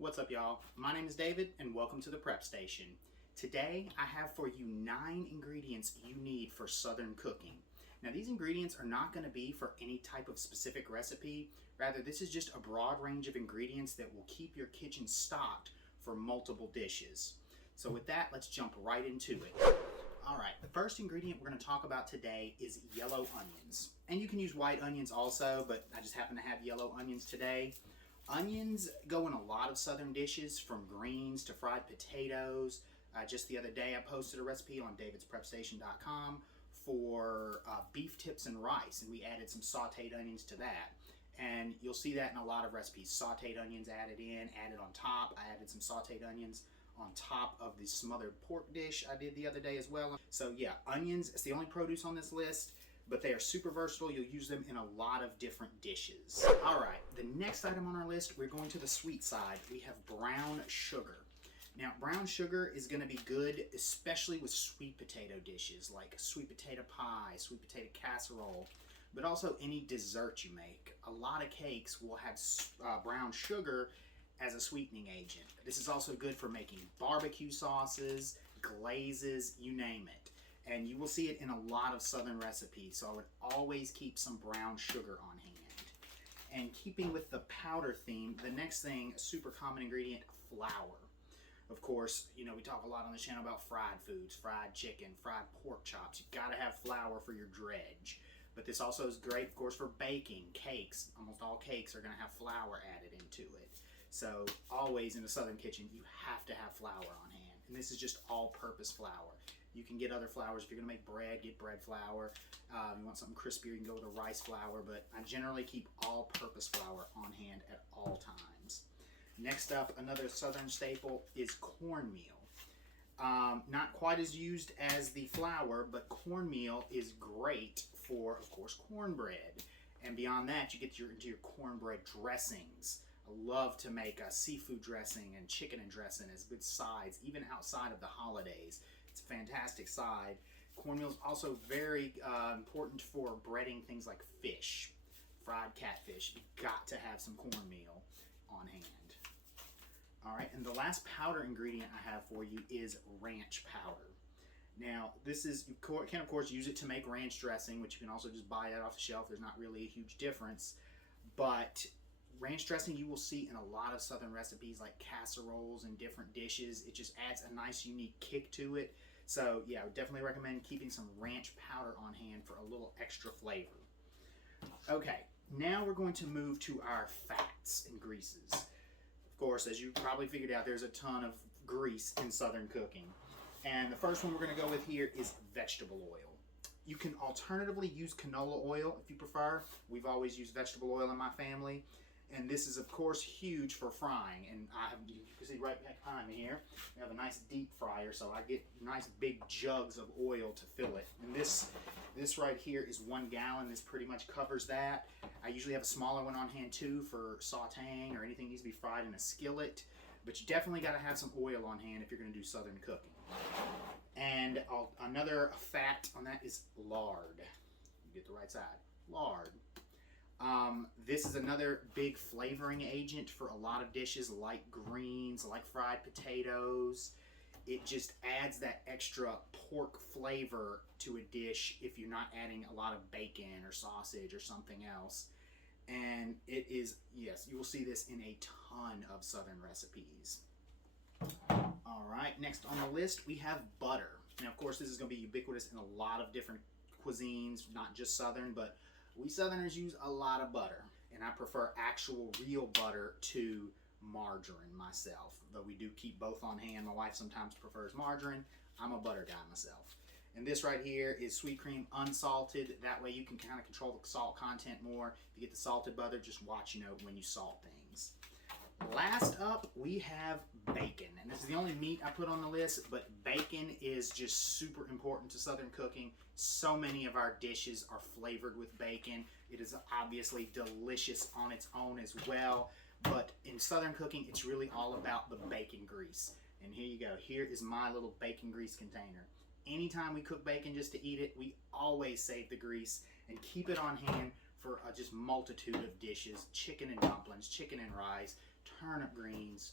What's up, y'all? My name is David and welcome to the Prep Station. Today I have for you 9 ingredients you need for Southern cooking. Now these ingredients are not going to be for any type of specific recipe. Rather, this is just a broad range of ingredients that will keep your kitchen stocked for multiple dishes. So with that, let's jump right into it. Alright, the first ingredient we're going to talk about today is yellow onions. And you can use white onions also, but I just happen to have yellow onions today. Onions go in a lot of Southern dishes, from greens to fried potatoes. Just the other day I posted a recipe on davidsprepstation.com for beef tips and rice, and we added some sauteed onions to that. And you'll see that in a lot of recipes. Sauteed onions added on top. I added some sauteed onions on top of the smothered pork dish I did the other day as well. So yeah, onions, it's the only produce on this list, but they are super versatile. You'll use them in a lot of different dishes. All right, the next item on our list, we're going to the sweet side. We have brown sugar. Now, brown sugar is going to be good, especially with sweet potato dishes, like sweet potato pie, sweet potato casserole, but also any dessert you make. A lot of cakes will have brown sugar as a sweetening agent. This is also good for making barbecue sauces, glazes, you name it. And you will see it in a lot of Southern recipes, so I would always keep some brown sugar on hand. And keeping with the powder theme, the next thing, a super common ingredient, flour. Of course, you know, we talk a lot on the channel about fried foods, fried chicken, fried pork chops. You gotta have flour for your dredge. But this also is great, of course, for baking, cakes. Almost all cakes are gonna have flour added into it. So always in the Southern kitchen, you have to have flour on hand. And this is just all-purpose flour. You can get other flours. If you're gonna make bread, get bread flour. You want something crispier, you can go with a rice flour, but I generally keep all-purpose flour on hand at all times. Next up, another Southern staple is cornmeal. Not quite as used as the flour, but cornmeal is great for, of course, cornbread. And beyond that, you get into your cornbread dressings. I love to make a seafood dressing and chicken and dressing as good sides, even outside of the holidays. It's a fantastic side. Cornmeal is also very important for breading things like fish, fried catfish. You've got to have some cornmeal on hand. All right, and the last powder ingredient I have for you is ranch powder. Now, this is, you can of course use it to make ranch dressing, which you can also just buy that off the shelf. There's not really a huge difference, but ranch dressing you will see in a lot of Southern recipes like casseroles and different dishes. It just adds a nice unique kick to it. So yeah, I would definitely recommend keeping some ranch powder on hand for a little extra flavor. Okay, now we're going to move to our fats and greases. Of course, as you probably figured out, there's a ton of grease in Southern cooking. And the first one we're going to go with here is vegetable oil. You can alternatively use canola oil if you prefer. We've always used vegetable oil in my family. And this is, of course, huge for frying. And you can see right behind me here, we have a nice deep fryer, so I get nice big jugs of oil to fill it. And this right here is 1 gallon. This pretty much covers that. I usually have a smaller one on hand too for sauteing or anything that needs to be fried in a skillet. But you definitely got to have some oil on hand if you're going to do Southern cooking. And another fat on that is lard. You get the right side. Lard. This is another big flavoring agent for a lot of dishes like greens, like fried potatoes. It just adds that extra pork flavor to a dish if you're not adding a lot of bacon or sausage or something else. And it is, yes, you will see this in a ton of Southern recipes. All right, next on the list we have butter. Now, of course, this is going to be ubiquitous in a lot of different cuisines, not just Southern, but we Southerners use a lot of butter. And I prefer actual real butter to margarine myself, though we do keep both on hand. My wife sometimes prefers margarine. I'm a butter guy myself. And this right here is sweet cream unsalted. That way you can kind of control the salt content more. If you get the salted butter, just watch, when you salt things. Last up, we have bacon. And this is the only meat I put on the list, but bacon is just super important to Southern cooking. So many of our dishes are flavored with bacon. It is obviously delicious on its own as well, but in Southern cooking, it's really all about the bacon grease. And here you go. Here is my little bacon grease container. Anytime we cook bacon just to eat it, we always save the grease and keep it on hand for a just multitude of dishes. Chicken and dumplings, chicken and rice, turnip greens,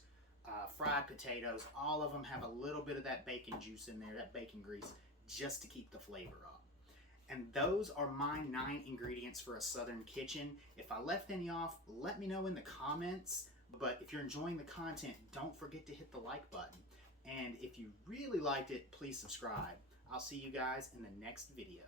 fried potatoes, all of them have a little bit of that bacon juice in there, that bacon grease, just to keep the flavor up. And those are my 9 ingredients for a Southern kitchen. If I left any off, let me know in the comments. But if you're enjoying the content, don't forget to hit the like button. And if you really liked it, please subscribe. I'll see you guys in the next video.